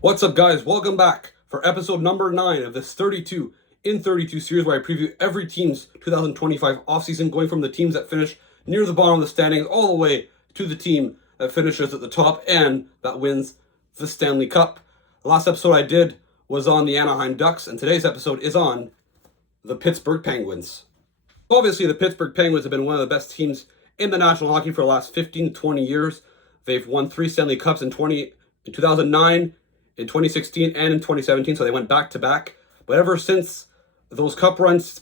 What's up, guys? Welcome back for episode number 9 of this 32 in 32 series where I preview every team's 2025 offseason, going from the teams that finish near the bottom of the standings all the way to the team that finishes at the top and that wins the Stanley Cup. The last episode I did was on the Anaheim Ducks, and today's episode is on the Pittsburgh Penguins. Obviously, the Pittsburgh Penguins have been one of the best teams in the National Hockey for the last 15 to 20 years. They've won 3 Stanley Cups in 2009, in 2016, and in 2017, so they went back to back. But ever since those cup runs,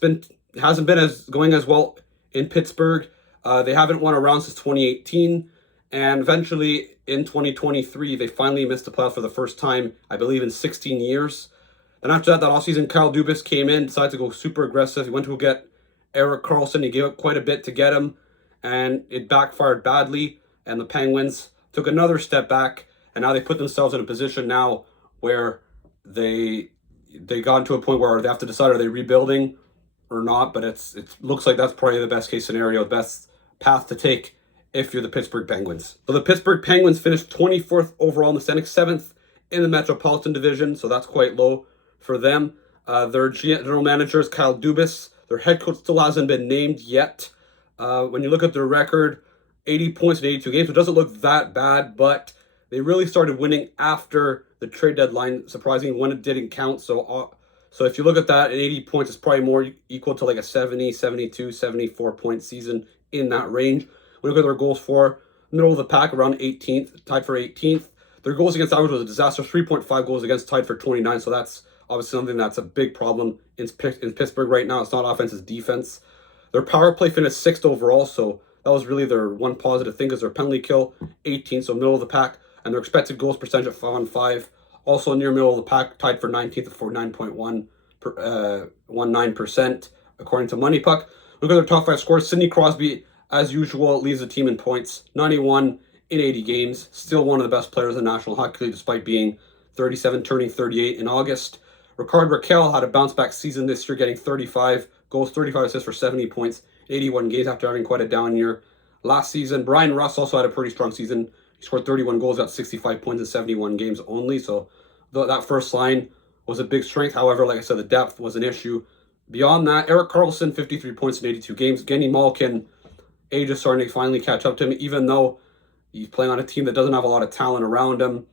hasn't been going as well in Pittsburgh. They haven't won a round since 2018, and eventually in 2023, they finally missed the playoffs for the first time, I believe, in 16 years. Then after that offseason, Kyle Dubas came in, decided to go super aggressive. He went to go get Erik Karlsson. He gave up quite a bit to get him, and it backfired badly, and the Penguins took another step back, and now they put themselves in a position now where they got to a point where they have to decide, are they rebuilding or not? But it looks like that's probably the best case scenario, the best path to take if you're the Pittsburgh Penguins. So the Pittsburgh Penguins finished 24th overall in the standings, 7th in the Metropolitan Division, so that's quite low for them. Their general manager is Kyle Dubas. Their head coach still hasn't been named yet. When you look at their record, 80 points in 82 games, it doesn't look that bad, but they really started winning after the trade deadline, surprisingly, when it didn't count. So if you look at that, at 80 points is probably more equal to like a 70, 72, 74-point season, in that range. When you look at their goals for, middle of the pack, around 18th, tied for 18th. Their goals against average was a disaster, 3.5 goals against, tied for 29. So that's obviously something that's a big problem in Pittsburgh right now. It's not offense, it's defense. Their power play finished 6th overall, so that was really their one positive thing, because their penalty kill, 18th, so middle of the pack. And their expected goals percentage at 5-on-5, also near middle of the pack, tied for 19th at 49.19%, according to Money Puck. Look at their top 5 scores. Sidney Crosby, as usual, leads the team in points, 91 in 80 games. Still one of the best players in the National Hockey League, despite being 37, turning 38 in August. Rickard Rakell had a bounce-back season this year, getting 35 goals, 35 assists for 70 points, 81 games after having quite a down year last season. Brian Rust also had a pretty strong season. He scored 31 goals, got 65 points in 71 games only. So that first line was a big strength. However, like I said, the depth was an issue. Beyond that, Erik Karlsson, 53 points in 82 games. Genny Malkin, age is starting to finally catch up to him, even though he's playing on a team that doesn't have a lot of talent around him,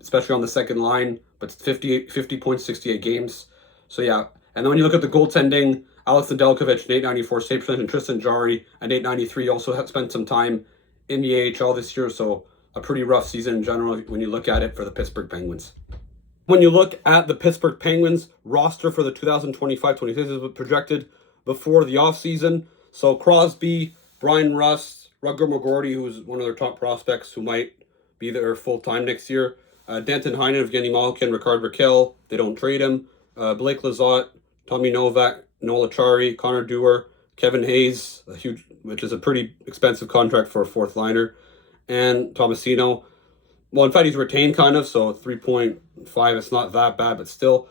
especially on the second line. But 50 points, 68 games. So yeah. And then when you look at the goaltending, Alex Nedeljkovic, an 894 save percentage, and Tristan Jarry, an 893, also have spent some time in the AHL this year. So a pretty rough season in general when you look at it for the Pittsburgh Penguins. When you look at the Pittsburgh Penguins roster for the 2025-26, is projected before the offseason. So Crosby, Brian Rust, Rutger McGroarty, who's one of their top prospects who might be there full-time next year. Danton Heinen, Evgeny Malkin, Rickard Rakell, they don't trade him. Blake Lizotte, Tommy Novak, Noel Acciari, Connor Dewar, Kevin Hayes, which is a pretty expensive contract for a fourth liner, and Tomasino. Well, in fact, he's retained kind of, so 3.5, it's not that bad, but still.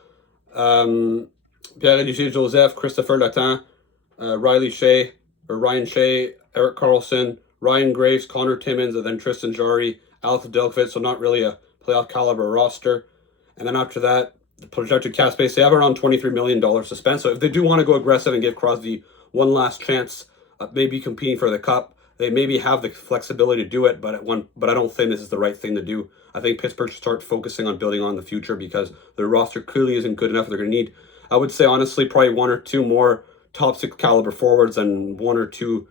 Pierre-Olivier Joseph, Christopher Letang, Ryan Shea, Erik Karlsson, Ryan Graves, Connor Timmins, and then Tristan Jarry, Alex Nedeljkovic, so not really a playoff caliber roster. And then after that, the projected cap space, they have around $23 million to spend. So if they do want to go aggressive and give Crosby one last chance, maybe competing for the cup, they maybe have the flexibility to do it, but I don't think this is the right thing to do. I think Pittsburgh should start focusing on building on the future, because their roster clearly isn't good enough. They're going to need, I would say honestly, probably 1 or 2 more top 6 caliber forwards and 1 or 2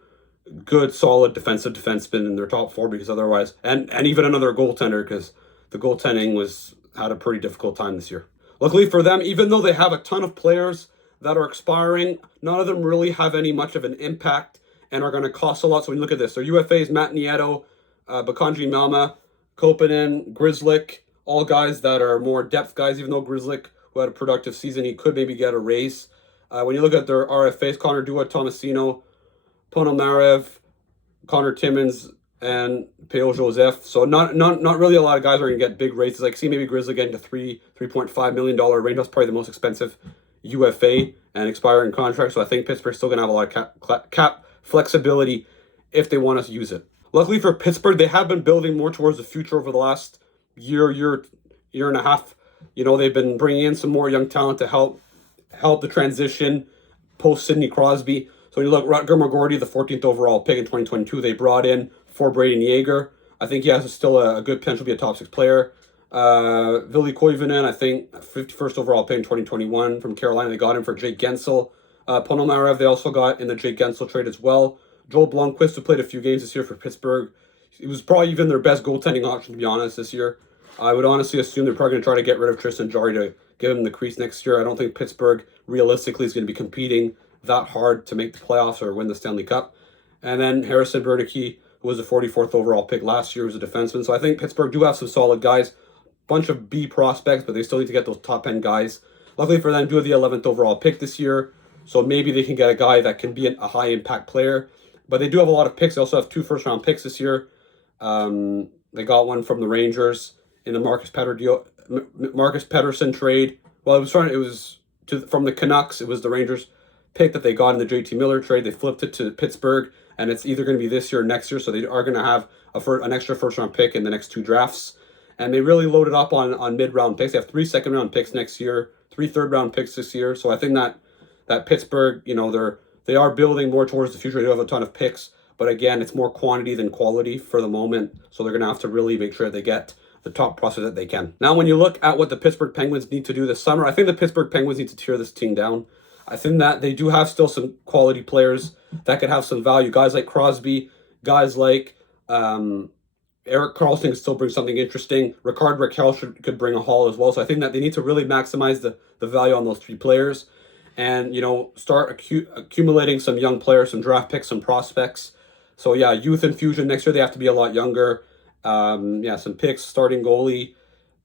good, solid defensive defensemen in their top 4, because otherwise, and even another goaltender, because the goaltending had a pretty difficult time this year. Luckily for them, even though they have a ton of players that are expiring, none of them really have any much of an impact and are going to cost a lot. So when you look at this, their UFAs, Matt Nieto, Bakanji Malma, Kopanen, Grzelcyk, all guys that are more depth guys, even though Grzelcyk, who had a productive season, he could maybe get a raise. When you look at their RFAs, Connor Dewar, Tomasino, Ponomarev, Connor Timmins, and P.O. Joseph. So not really a lot of guys are going to get big raises. Like, see maybe Grzelcyk getting to $3.5 million range. That's probably the most expensive UFA and expiring contract. So I think Pittsburgh's still going to have a lot of cap flexibility if they want to use it. Luckily for Pittsburgh, they have been building more towards the future over the last year and a half. You know, they've been bringing in some more young talent to help the transition post Sidney Crosby. So when you look, Rutger McGorty, the 14th overall pick in 2022, they brought in for Braden Yeager. I think he has still a good potential to be a top 6 player. Ville Koivunen, I think, 51st overall pick in 2021 from Carolina. They got him for Jake Gensel. Ponomarev, they also got in the Jake Gensel trade as well. Joel Blomqvist, who played a few games this year for Pittsburgh. He was probably even their best goaltending option, to be honest, this year. I would honestly assume they're probably going to try to get rid of Tristan Jarry to give him the crease next year. I don't think Pittsburgh, realistically, is going to be competing that hard to make the playoffs or win the Stanley Cup. And then Harrison Berdicke, who was a 44th overall pick last year, was a defenseman. So I think Pittsburgh do have some solid guys. Bunch of B prospects, but they still need to get those top-end guys. Luckily for them, do have the 11th overall pick this year. So maybe they can get a guy that can be a high-impact player. But they do have a lot of picks. They also have 2 first-round picks this year. They got one from the Rangers in the Marcus Pettersson trade. Well, from the Canucks. It was the Rangers pick that they got in the JT Miller trade. They flipped it to Pittsburgh, and it's either going to be this year or next year. So they are going to have an extra first-round pick in the next 2 drafts. And they really loaded up on mid-round picks. They have 3 second-round picks next year, 3 third-round picks this year. So I think that Pittsburgh, you know, they are building more towards the future. They do have a ton of picks. But again, it's more quantity than quality for the moment. So they're going to have to really make sure they get the top prospect that they can. Now, when you look at what the Pittsburgh Penguins need to do this summer, I think the Pittsburgh Penguins need to tear this team down. I think that they do have still some quality players that could have some value. Guys like Crosby, guys like Erik Karlsson can still bring something interesting. Rickard Rakell could bring a haul as well. So I think that they need to really maximize the value on those 3 players and, you know, start accumulating some young players, some draft picks, some prospects. So, yeah, youth infusion. Next year they have to be a lot younger. Some picks, starting goalie.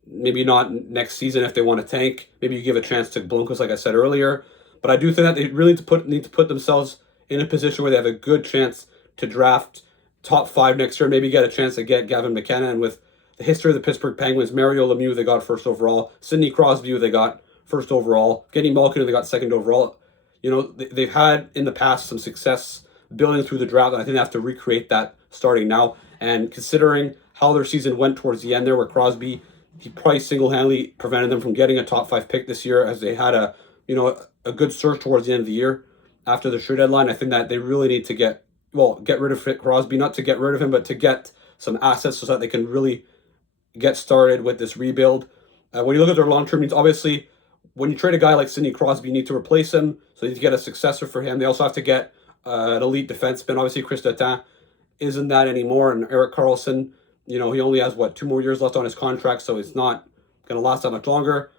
Maybe not next season if they want to tank. Maybe you give a chance to Blomqvist, like I said earlier. But I do think that they really need to put themselves in a position where they have a good chance to draft top 5 next year. Maybe get a chance to get Gavin McKenna. And with the history of the Pittsburgh Penguins, Mario Lemieux, they got 1st overall. Sidney Crosby, they got 1st overall. Getting Malkin, they got 2nd overall. You know, they've had in the past some success building through the draft, and I think they have to recreate that starting now. And considering how their season went towards the end there, where Crosby, he probably single-handedly prevented them from getting a top 5 pick this year, as they had a good surge towards the end of the year after the trade deadline. I think that they really need to get rid of Crosby, not to get rid of him, but to get some assets so that they can really get started with this rebuild. When you look at their long-term needs, obviously, when you trade a guy like Sidney Crosby, you need to replace him, so you need to get a successor for him. They also have to get an elite defenseman. Obviously, Chris Letang isn't that anymore, and Erik Karlsson, you know, he only has, 2 more years left on his contract, so it's not going to last that much longer.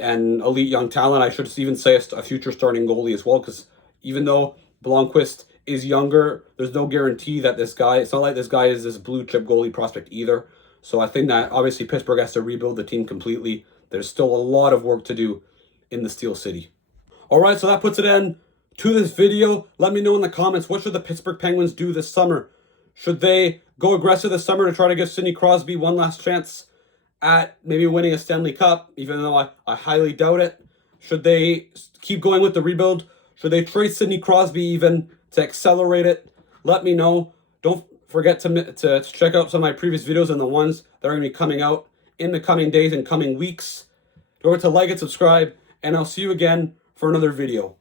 And elite young talent, I should even say a future starting goalie as well, because even though Blomqvist is younger, there's no guarantee that it's not like this guy is this blue-chip goalie prospect either. So I think that, obviously, Pittsburgh has to rebuild the team completely. There's still a lot of work to do in the Steel City. All right, so that puts an end to this video. Let me know in the comments, what should the Pittsburgh Penguins do this summer? Should they go aggressive this summer to try to give Sidney Crosby one last chance at maybe winning a Stanley Cup, even though I highly doubt it? Should they keep going with the rebuild? Should they trade Sidney Crosby even to accelerate it? Let me know. Don't forget to check out some of my previous videos and the ones that are going to be coming out in the coming days and coming weeks. Don't forget to like and subscribe, and I'll see you again for another video.